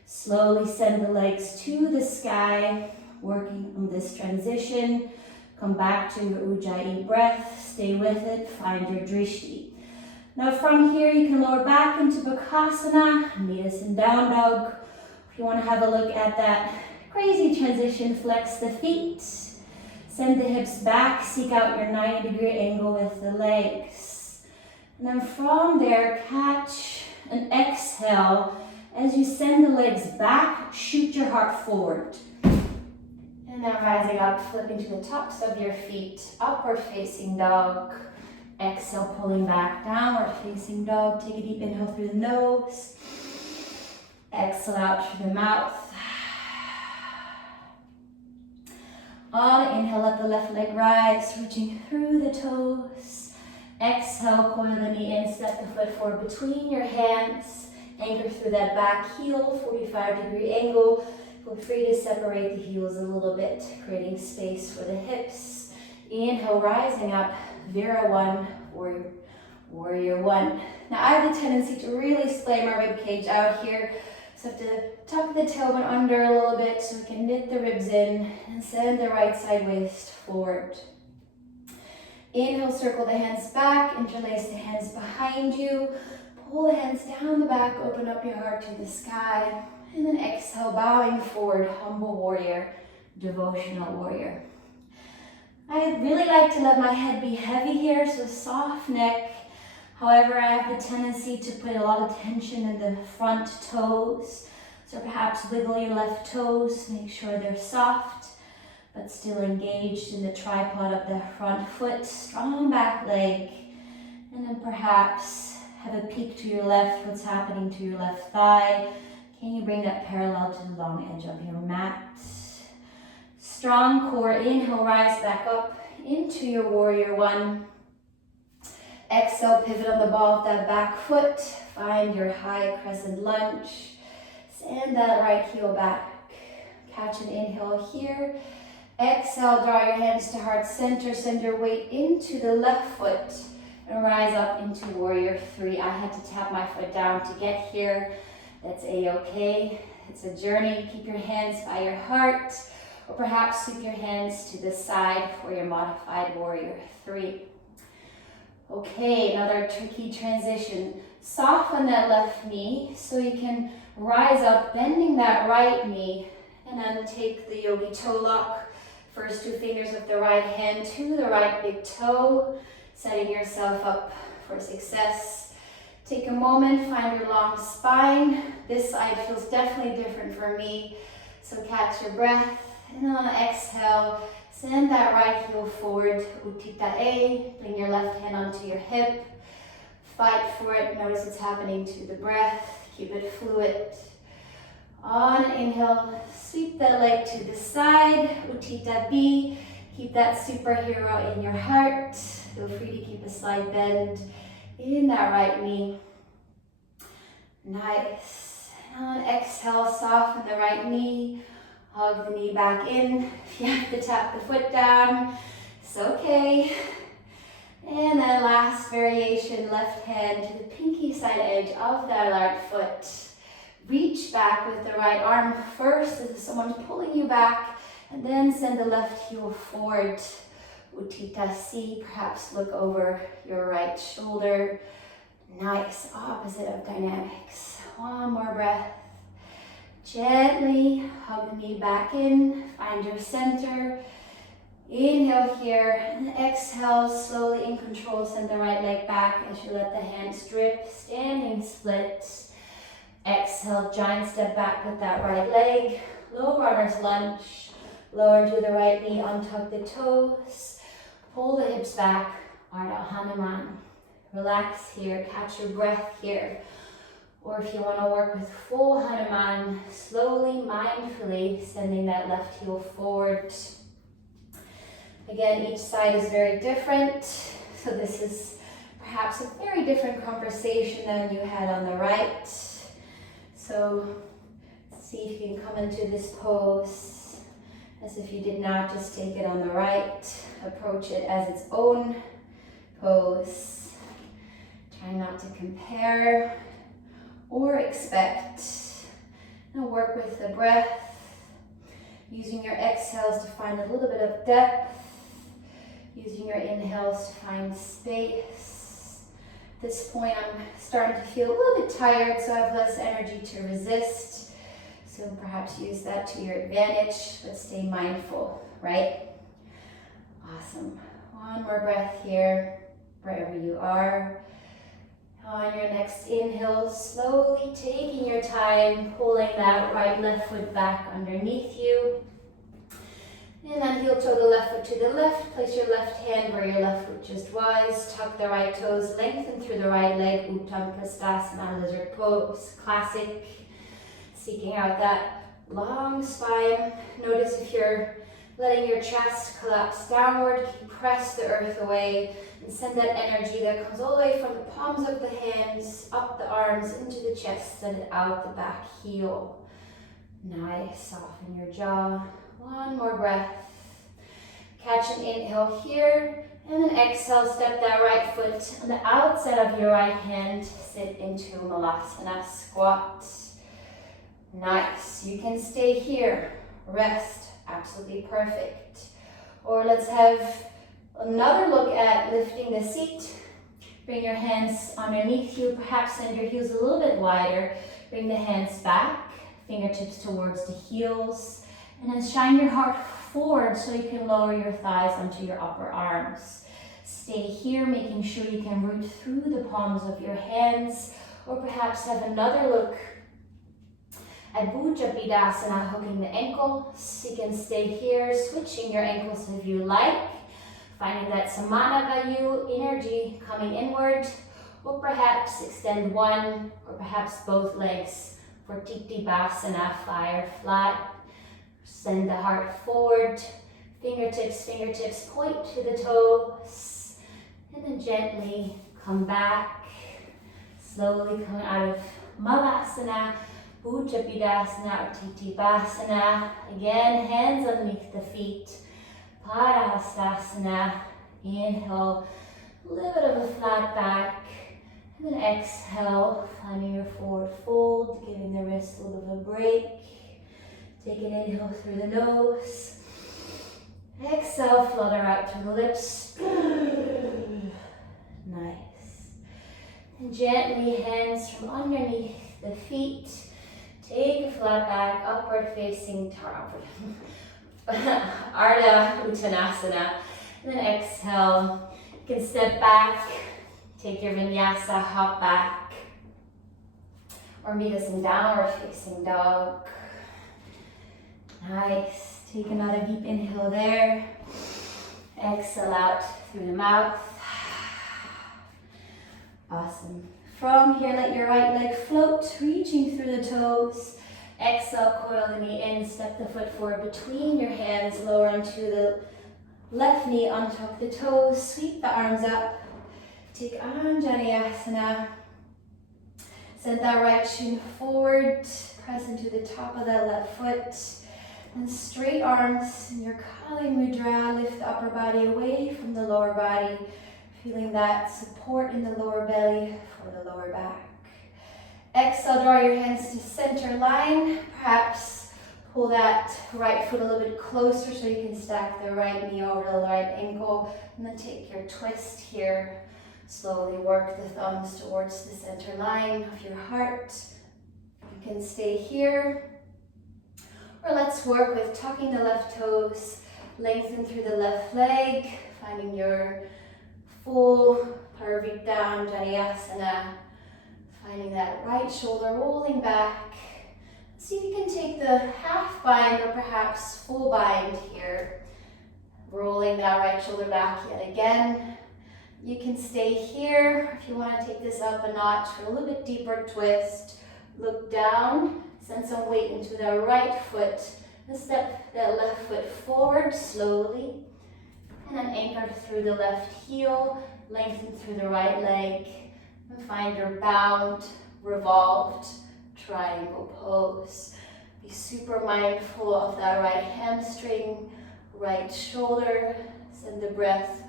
Slowly send the legs to the sky, working on this transition. Come back to your Ujjayi breath, stay with it, find your drishti. Now from here you can lower back into Bakasana, meet us in down dog. If you want to have a look at that crazy transition, flex the feet, send the hips back, seek out your 90-degree angle with the legs. And then from there, catch an exhale. As you send the legs back, shoot your heart forward. And then rising up, flipping to the tops of your feet, upward facing dog. Exhale, pulling back, downward facing dog. Take a deep inhale through the nose. Exhale out through the mouth. On an inhale, let the left leg rise, reaching through the toes. Exhale, coil the knee in, step the foot forward between your hands. Anchor through that back heel, 45-degree angle. Feel free to separate the heels a little bit, creating space for the hips. Inhale, rising up, Vira 1, Warrior 1. Now I have the tendency to really splay my rib cage out here, so I have to tuck the tailbone under a little bit so we can knit the ribs in and send the right side waist forward. Inhale, circle the hands back, interlace the hands behind you, pull the hands down the back, open up your heart to the sky. And then exhale, bowing forward, humble warrior, devotional warrior. I really like to let my head be heavy here, so soft neck. However, I have the tendency to put a lot of tension in the front toes. So perhaps wiggle your left toes, make sure they're soft, but still engaged in the tripod of the front foot, strong back leg. And then perhaps have a peek to your left, what's happening to your left thigh. Can you bring that parallel to the long edge of your mat? Strong core, inhale, rise back up into your Warrior 1. Exhale, pivot on the ball of that back foot. Find your high crescent lunge. Send that right heel back. Catch an inhale here. Exhale, draw your hands to heart center. Send your weight into the left foot and rise up into Warrior 3. I had to tap my foot down to get here. That's a-okay. It's a journey. Keep your hands by your heart, or perhaps sweep your hands to the side for your modified Warrior 3. Okay, another tricky transition. Soften that left knee so you can rise up, bending that right knee, and then take the yogi toe lock. First two fingers of the right hand to the right big toe, setting yourself up for success. Take a moment, find your long spine. This side feels definitely different for me, so catch your breath. And on exhale, send that right heel forward, Utthita A. Bring your left hand onto your hip. Fight for it, notice what's happening to the breath. Keep it fluid. On an inhale, sweep that leg to the side, Utthita B. Keep that superhero in your heart. Feel free to keep a slight bend in that right knee. Nice. And on exhale, soften the right knee. Hug the knee back in. If you have to tap the foot down, it's okay. And then last variation, left hand to the pinky side edge of that right foot. Reach back with the right arm first as if someone's pulling you back, and then send the left heel forward. Utthita C, perhaps look over your right shoulder. Nice, opposite of dynamics. One more breath. Gently hug the knee back in, find your center. Inhale here, and exhale, slowly in control, send the right leg back as you let the hands drip, standing split. Exhale, giant step back with that right leg, low runner's lunge, lower to the right knee, untuck the toes, pull the hips back, Ardha Hanuman. Relax here, catch your breath here. Or if you want to work with full Hanuman, slowly, mindfully, sending that left heel forward. Again, each side is very different, so this is perhaps a very different conversation than you had on the right. So see if you can come into this pose as if you did not just take it on the right. Approach it as its own pose. Try not to compare or expect. And work with the breath, using your exhales to find a little bit of depth, using your inhales to find space. At this point, I'm starting to feel a little bit tired, so I have less energy to resist. So perhaps use that to your advantage, but stay mindful, right? Awesome. One more breath here, wherever you are. On your next inhale, slowly taking your time, pulling that right left foot back underneath you. And then heel toe the left foot to the left. Place your left hand where your left foot just was. Tuck the right toes, lengthen through the right leg. Uttanapastasana, lizard pose, classic. Seeking out that long spine. Notice if you're letting your chest collapse downward, press the earth away and send that energy that comes all the way from the palms of the hands, up the arms, into the chest, send it out the back heel. Nice, soften your jaw. One more breath. Catch an inhale here, and then exhale, step that right foot on the outside of your right hand, sit into Malasana squat. Nice, you can stay here, rest, absolutely perfect. Or let's have another look at lifting the seat. Bring your hands underneath you, perhaps send your heels a little bit wider. Bring the hands back, fingertips towards the heels. And then shine your heart forward so you can lower your thighs onto your upper arms. Stay here, making sure you can root through the palms of your hands, or perhaps have another look at Bhujapidasana, hooking the ankles. You can stay here, switching your ankles if you like, finding that Samanagayu energy coming inward, or perhaps extend one or perhaps both legs for Titibhasana, fire flat. Send the heart forward, fingertips point to the toes, and then gently come back. Slowly come out of Malasana, Bhujapidasana or Titibhasana. Again, hands underneath the feet. Parahastasana. Inhale, a little bit of a flat back. And then exhale, finding your forward fold, giving the wrist a little bit of a break. Take an inhale through the nose. Exhale, flutter out through the lips. Nice. And gently, hands from underneath the feet. Take a flat back, upward facing Ardha Uttanasana. And then exhale. You can step back, take your Vinyasa, hop back. Or meet us in downward facing dog. Nice. Take another deep inhale there. Exhale out through the mouth. Awesome. From here, let your right leg float, reaching through the toes. Exhale, coil the knee in, step the foot forward between your hands, lower into the left knee, untuck the toes, sweep the arms up. Take Anjaneyasana. Send that right shin forward, press into the top of that left foot. And straight arms in your Kali Mudra, lift the upper body away from the lower body, feeling that support in the lower belly for the lower back. Exhale, draw your hands to center line. Perhaps pull that right foot a little bit closer so you can stack the right knee over the right ankle. And then take your twist here. Slowly work the thumbs towards the center line of your heart. You can stay here. Or let's work with tucking the left toes, Lengthen through the left leg, finding your full Parivrtta Vinyasa. Finding that right shoulder rolling back. See if you can take the half bind or perhaps full bind here. Rolling that right shoulder back yet again. You can stay here if you want to take this up a notch for a little bit deeper twist. Look down, send some weight into the right foot. And step that left foot forward slowly. And then anchor through the left heel, lengthen through the right leg. And find your bound, revolved triangle pose. Be super mindful of that right hamstring, right shoulder. Send the breath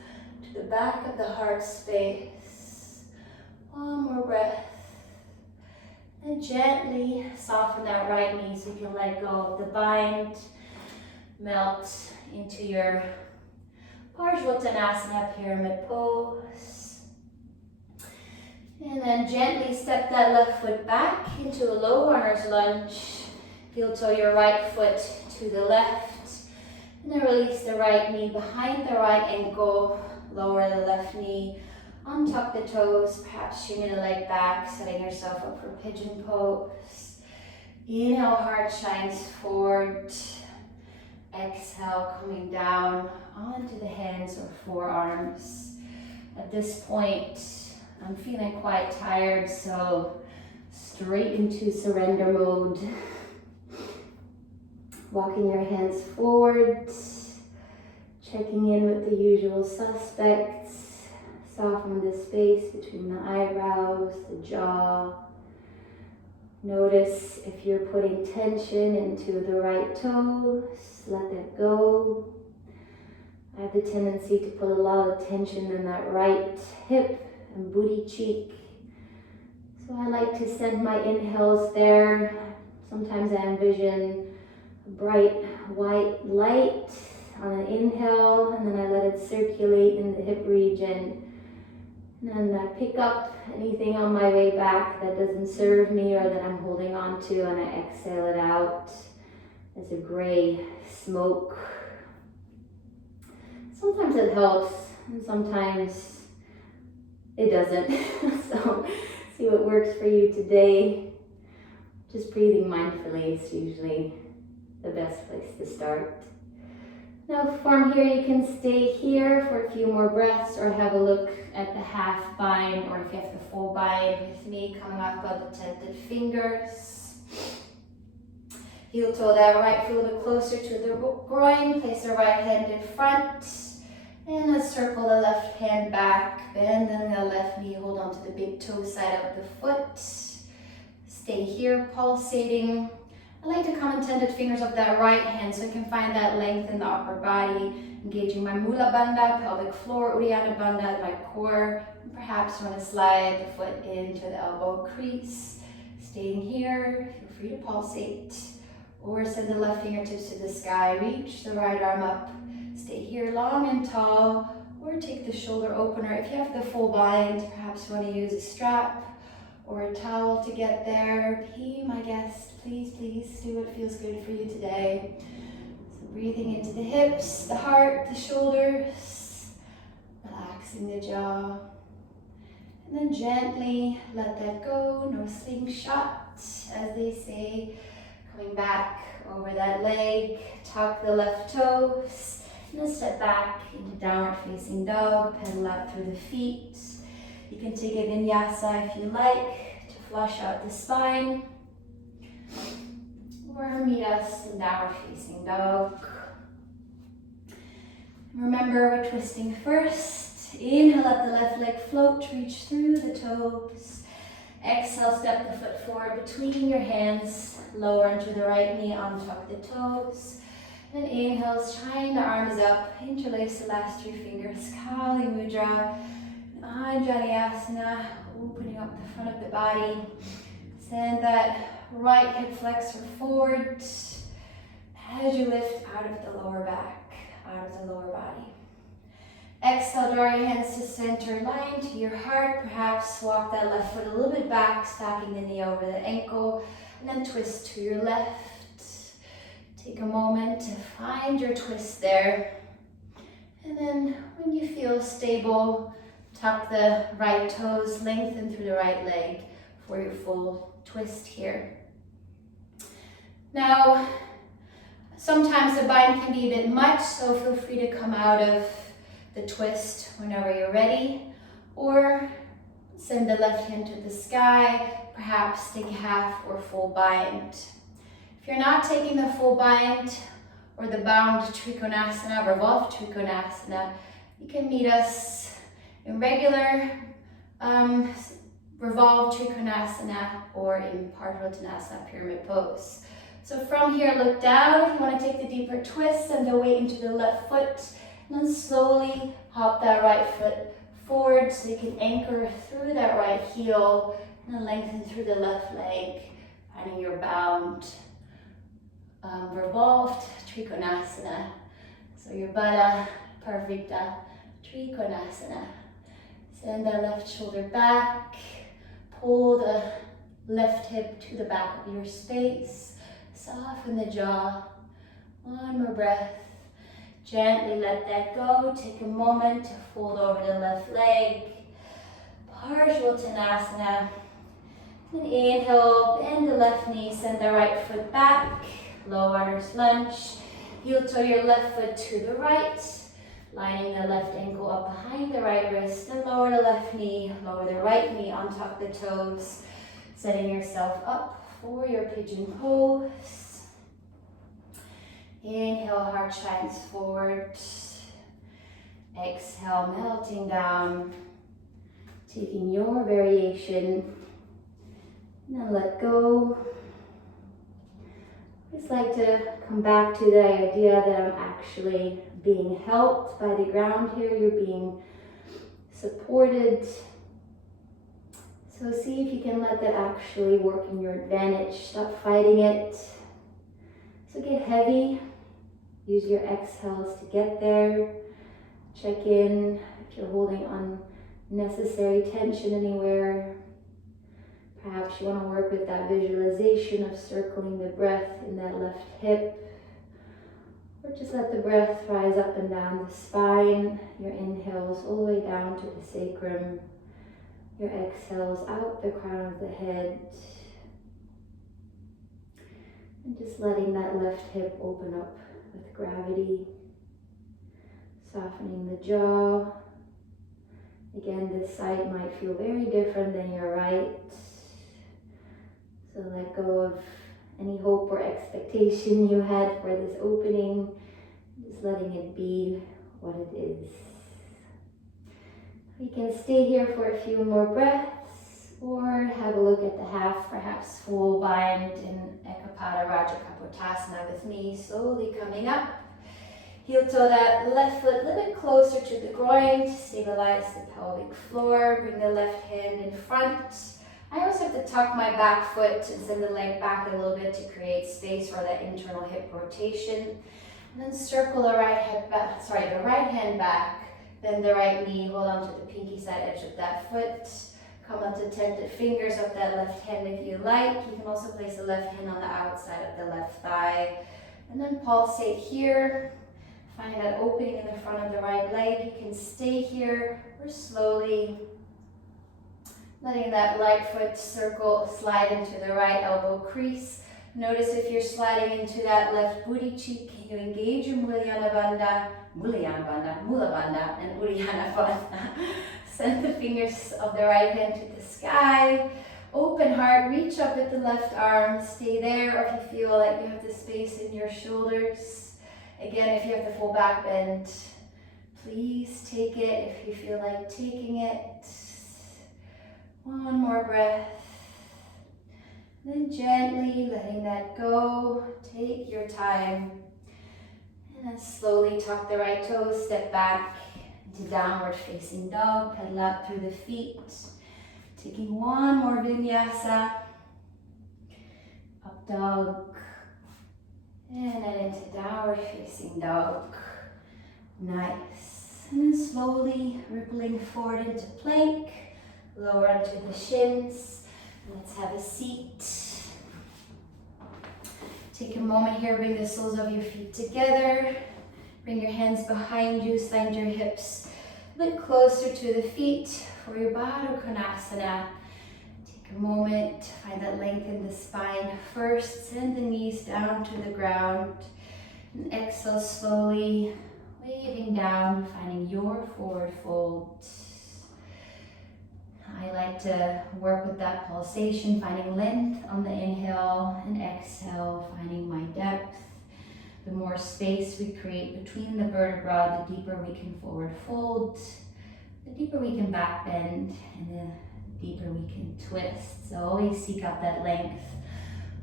to the back of the heart space. One more breath. And gently soften that right knee so you can let go of the bind. Melt into your Parsvottanasana pyramid pose. And then gently step that left foot back into a low runner's lunge. Heel toe your right foot to the left. And then release the right knee behind the right ankle. Lower the left knee. Untuck the toes, perhaps shimmy the leg back, setting yourself up for pigeon pose. Inhale, heart shines forward. Exhale, coming down onto the hands or forearms. At this point, I'm feeling quite tired, so straight into surrender mode. Walking your hands forward, checking in with the usual suspects. Soften the space between the eyebrows, the jaw. Notice if you're putting tension into the right toes, let that go. I have the tendency to put a lot of tension in that right hip and booty cheek. So I like to send my inhales there. Sometimes I envision a bright white light on an inhale, and then I let it circulate in the hip region. And then I pick up anything on my way back that doesn't serve me or that I'm holding on to, and I exhale it out as a gray smoke. Sometimes it helps, and sometimes it doesn't. So see what works for you today. Just breathing mindfully is usually the best place to start. Now from here you can stay here for a few more breaths or have a look at the half bind, or if you have the full bind with me, coming up by the tented fingers. Heel toe that right foot a little bit closer to the groin, place the right hand in front, and let's circle the left hand back, bend in the left knee, hold on to the big toe side of the foot. Stay here, pulsating. I like to come and tented fingers of that right hand so I can find that length in the upper body, engaging my Mula Bandha, pelvic floor, Uddiyana Bandha, my core. And perhaps want to slide the foot into the elbow crease. Staying here, feel free to pulsate. Or send the left fingertips to the sky, reach the right arm up. Stay here long and tall, or take the shoulder opener. If you have the full bind, perhaps you want to use a strap or a towel to get there. Be my guest, please, please do what feels good for you today. So breathing into the hips, the heart, the shoulders, relaxing the jaw. And then gently let that go, no slingshot, as they say. Coming back over that leg, tuck the left toes, and then step back into downward facing dog, pedal out through the feet. You can take a vinyasa if you like, to flush out the spine. Or meet us in downward facing dog. Remember, we're twisting first. Inhale, let the left leg float, reach through the toes. Exhale, step the foot forward between your hands, lower into the right knee, untuck the toes. And inhale, shine the arms up, interlace the last three fingers, Kali Mudra. Anjaneyasana, opening up the front of the body. Send that right hip flexor forward as you lift out of the lower back, out of the lower body. Exhale, draw your hands to center line, to your heart. Perhaps walk that left foot a little bit back, stacking the knee over the ankle, and then twist to your left. Take a moment to find your twist there. And then when you feel stable, tuck the right toes, lengthen through the right leg for your full twist here. Now, sometimes the bind can be a bit much, so feel free to come out of the twist whenever you're ready, or send the left hand to the sky, perhaps take a half or full bind. If you're not taking the full bind or the bound Trikonasana, revolved Trikonasana, you can meet us in regular revolved Trikonasana or in Parsvottanasana, pyramid pose. So from here, look down. If you want to take the deeper twist, send the weight into the left foot, and then slowly hop that right foot forward so you can anchor through that right heel and then lengthen through the left leg, finding your bound revolved Trikonasana. So your Baddha Parvrita Trikonasana. Send that left shoulder back, pull the left hip to the back of your space, soften the jaw. One more breath. Gently let that go. Take a moment to fold over the left leg. Parsvottanasana. And inhale, bend the left knee, send the right foot back. Low runner's lunge. Heel toe your left foot to the right. Lining the left ankle up behind the right wrist. Then lower the left knee, lower the right knee on top of the toes. Setting yourself up for your pigeon pose. Inhale, heart shines forward. Exhale, melting down. Taking your variation. And then let go. I just like to come back to the idea that I'm actually being helped by the ground here. You're being supported. So see if you can let that actually work in your advantage. Stop fighting it. So get heavy. Use your exhales to get there. Check in if you're holding unnecessary tension anywhere. Perhaps you want to work with that visualization of circling the breath in that left hip. Or just let the breath rise up and down the spine. Your inhales all the way down to the sacrum. Your exhales out the crown of the head. And just letting that left hip open up with gravity. Softening the jaw. Again, this side might feel very different than your right. So let go of any hope or expectation you had for this opening. Just letting it be what it is. We can stay here for a few more breaths or have a look at the half, perhaps full bind in Ekapada Raja Kapottasana with me, slowly coming up. Heel toe that left foot a little bit closer to the groin to stabilize the pelvic floor. Bring the left hand in front. I always have to tuck my back foot and send the leg back a little bit to create space for that internal hip rotation. And then circle the right hand back. Bend the right knee, hold on to the pinky side edge of that foot. Come up to tented fingers of that left hand if you like. You can also place the left hand on the outside of the left thigh. And then pulsate here. Find that opening in the front of the right leg. You can stay here or slowly letting that right foot circle, slide into the right elbow crease. Notice if you're sliding into that left booty cheek, you engage your Mula Bandha, and Uddiyana Bandha. Send the fingers of the right hand to the sky. Open heart, reach up with the left arm. Stay there, or if you feel like you have the space in your shoulders. Again, if you have the full back bend, please take it if you feel like taking it. One more breath. Then gently letting that go. Take your time. And then slowly tuck the right toes, step back into downward facing dog. Pedal out through the feet. Taking one more vinyasa. Up dog. And then into downward facing dog. Nice. And then slowly rippling forward into plank. Lower onto the shins. Let's have a seat. Take a moment here, bring the soles of your feet together. Bring your hands behind you, slide your hips a bit closer to the feet for your Baddha Konasana. Take a moment to find that length in the spine. First, send the knees down to the ground. And exhale slowly, waving down, finding your forward fold. I like to work with that pulsation, finding length on the inhale and exhale, finding my depth. The more space we create between the vertebrae, the deeper we can forward fold, the deeper we can back bend, and the deeper we can twist. So always seek out that length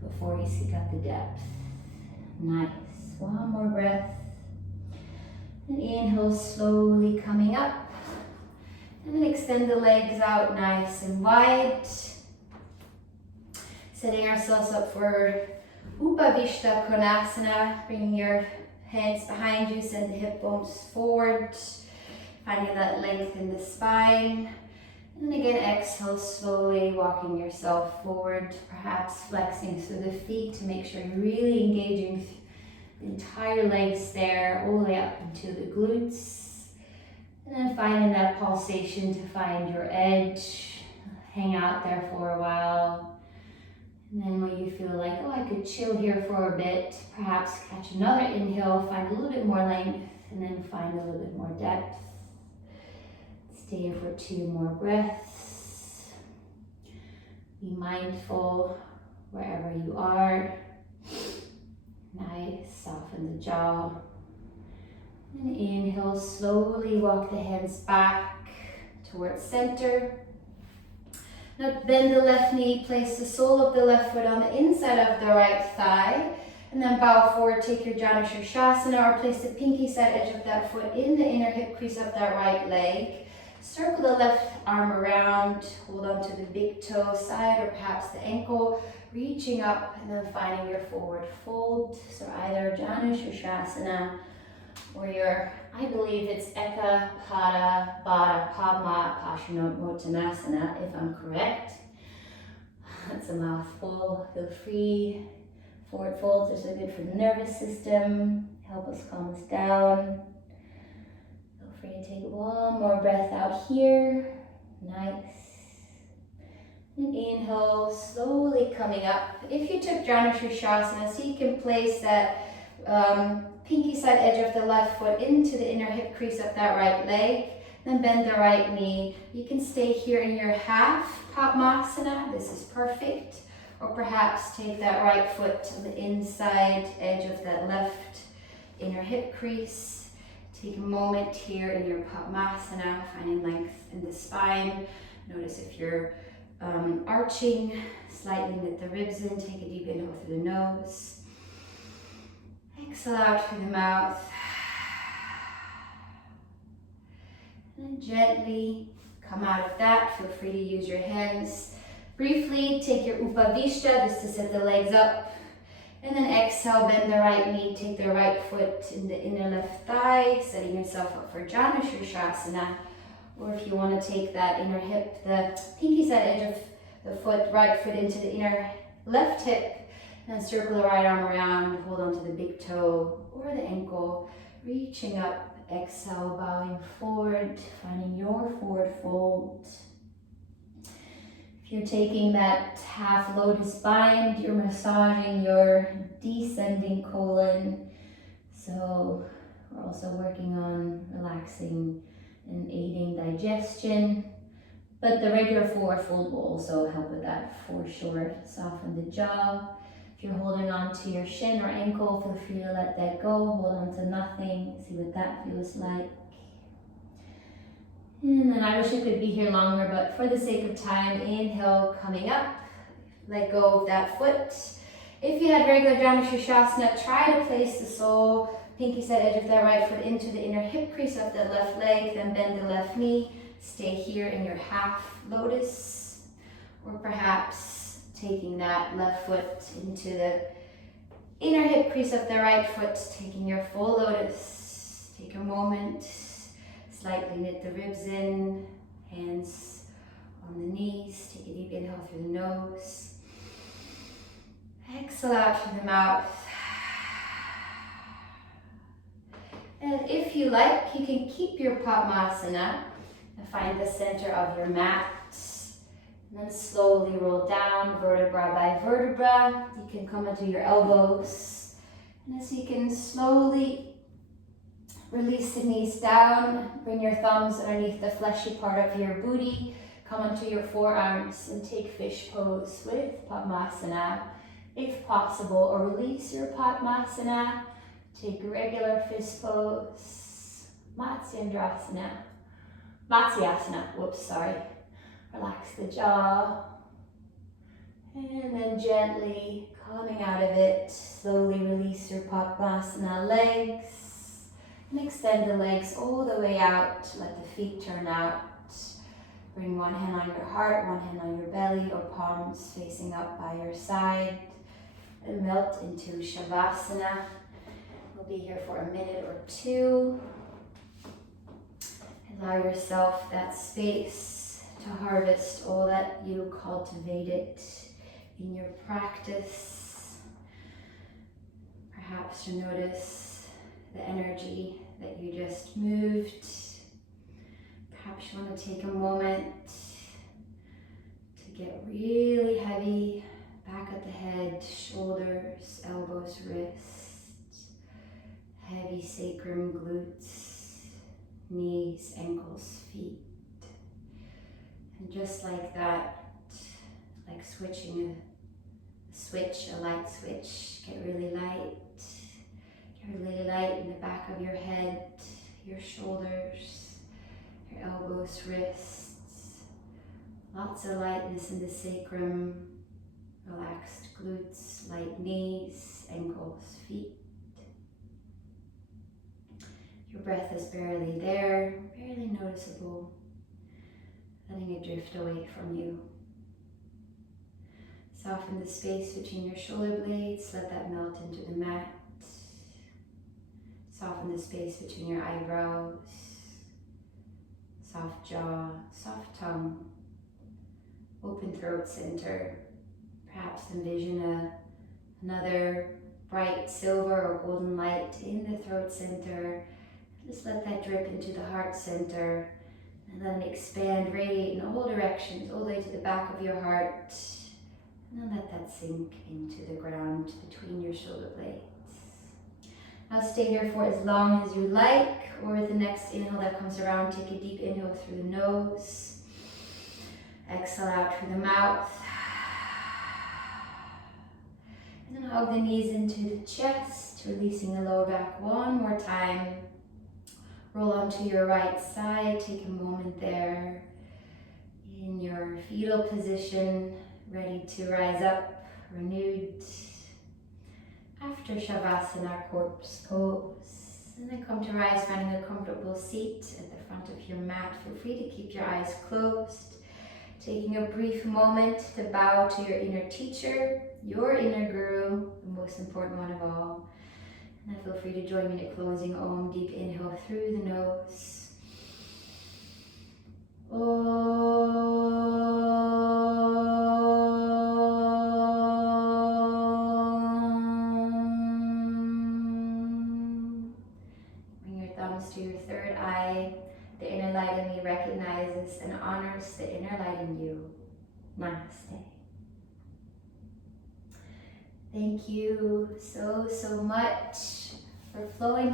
before you seek out the depth. Nice. One more breath. And inhale, slowly coming up. And then extend the legs out nice and wide. Setting ourselves up for Upavishta Konasana. Bringing your hands behind you, send the hip bones forward. Finding that length in the spine. And then again, exhale, slowly walking yourself forward. Perhaps flexing through the feet to make sure you're really engaging the entire legs there, all the way up into the glutes. And then finding that pulsation to find your edge. Hang out there for a while. And then when you feel like, oh, I could chill here for a bit, perhaps catch another inhale, find a little bit more length, and then find a little bit more depth. Stay for 2 more breaths. Be mindful wherever you are. Nice, soften the jaw. And inhale, slowly walk the hands back towards center. Now bend the left knee, place the sole of the left foot on the inside of the right thigh, and then bow forward, take your Janu Shirshasana, or place the pinky side edge of that foot in the inner hip crease of that right leg. Circle the left arm around, hold on to the big toe side or perhaps the ankle, reaching up and then finding your forward fold. So either Janu Shirshasana or your, I believe it's Eka Pada Baddha Padma Paschimottanasana, if I'm correct. That's a mouthful. Feel free. Forward folds are so good for the nervous system. Help us calm us down. Feel free to take one more breath out here. Nice. And inhale, slowly coming up. If you took Janu Shirshasana, so you can place that pinky side edge of the left foot into the inner hip crease of that right leg. Then bend the right knee. You can stay here in your half Padmasana. This is perfect. Or perhaps take that right foot to the inside edge of that left inner hip crease. Take a moment here in your Padmasana, finding length in the spine. Notice if you're arching, slightly knit the ribs in. Take a deep inhale through the nose. Exhale out through the mouth. And gently come out of that. Feel free to use your hands. Briefly, take your Upavishta just to set the legs up. And then exhale, bend the right knee, take the right foot in the inner left thigh, setting yourself up for Janu Shirshasana. Or if you want to take that inner hip, the pinky side edge of the foot, right foot into the inner left hip, and circle the right arm around, hold on to the big toe or the ankle, reaching up, exhale, bowing forward, finding your forward fold. If you're taking that half lotus bind, you're massaging your descending colon. So we're also working on relaxing and aiding digestion. But the regular forward fold will also help with that for sure. Soften the jaw. If you're holding on to your shin or ankle, feel free to let that go. Hold on to nothing. See what that feels like. And then I wish I could be here longer, but for the sake of time, inhale, coming up. Let go of that foot. If you had regular Janu Shirshasana, try to place the sole, pinky side edge of that right foot into the inner hip crease of that left leg, then bend the left knee. Stay here in your half lotus, or perhaps taking that left foot into the inner hip crease of the right foot, taking your full lotus. Take a moment, slightly knit the ribs in, hands on the knees. Take a deep inhale through the nose. Exhale out through the mouth. And if you like, you can keep your Padmasana and find the center of your mat. And then slowly roll down vertebra by vertebra. You can come into your elbows. And as you can slowly release the knees down, bring your thumbs underneath the fleshy part of your booty. Come onto your forearms and take fish pose with Padmasana. If possible, or release your Padmasana. Take regular fish pose. Matsyasana. Relax the jaw. And then gently coming out of it, slowly release your Padmasana legs. And extend the legs all the way out. Let the feet turn out. Bring one hand on your heart, one hand on your belly, or palms facing up by your side. And melt into Shavasana. We'll be here for a minute or two. Allow yourself that space to harvest all that you cultivated in your practice. Perhaps you notice the energy that you just moved. Perhaps you want to take a moment to get really heavy. Back at the head, shoulders, elbows, wrists, heavy sacrum, glutes, knees, ankles, feet. And just like that, like switching a light switch, get really light. Get really light in the back of your head, your shoulders, your elbows, wrists. Lots of lightness in the sacrum. Relaxed glutes, light knees, ankles, feet. Your breath is barely there, barely noticeable, letting it drift away from you. Soften the space between your shoulder blades, let that melt into the mat. Soften the space between your eyebrows, soft jaw, soft tongue, open throat center. Perhaps envision another bright silver or golden light in the throat center. Just let that drip into the heart center and then expand, radiate in all directions, all the way to the back of your heart. And then let that sink into the ground between your shoulder blades. Now stay here for as long as you like, or with the next inhale that comes around, take a deep inhale through the nose. Exhale out through the mouth. And then hug the knees into the chest, releasing the lower back one more time. Roll onto your right side, take a moment there in your fetal position, ready to rise up, renewed. After Shavasana, corpse pose. And then come to rise, finding a comfortable seat at the front of your mat. Feel free to keep your eyes closed. Taking a brief moment to bow to your inner teacher, your inner guru, the most important one of all. And then feel free to join me in a closing Om. Deep inhale through the nose. Bring your thumbs to your third eye. The inner light in me recognizes and honors the inner light in you. Namaste. Thank you so much for flowing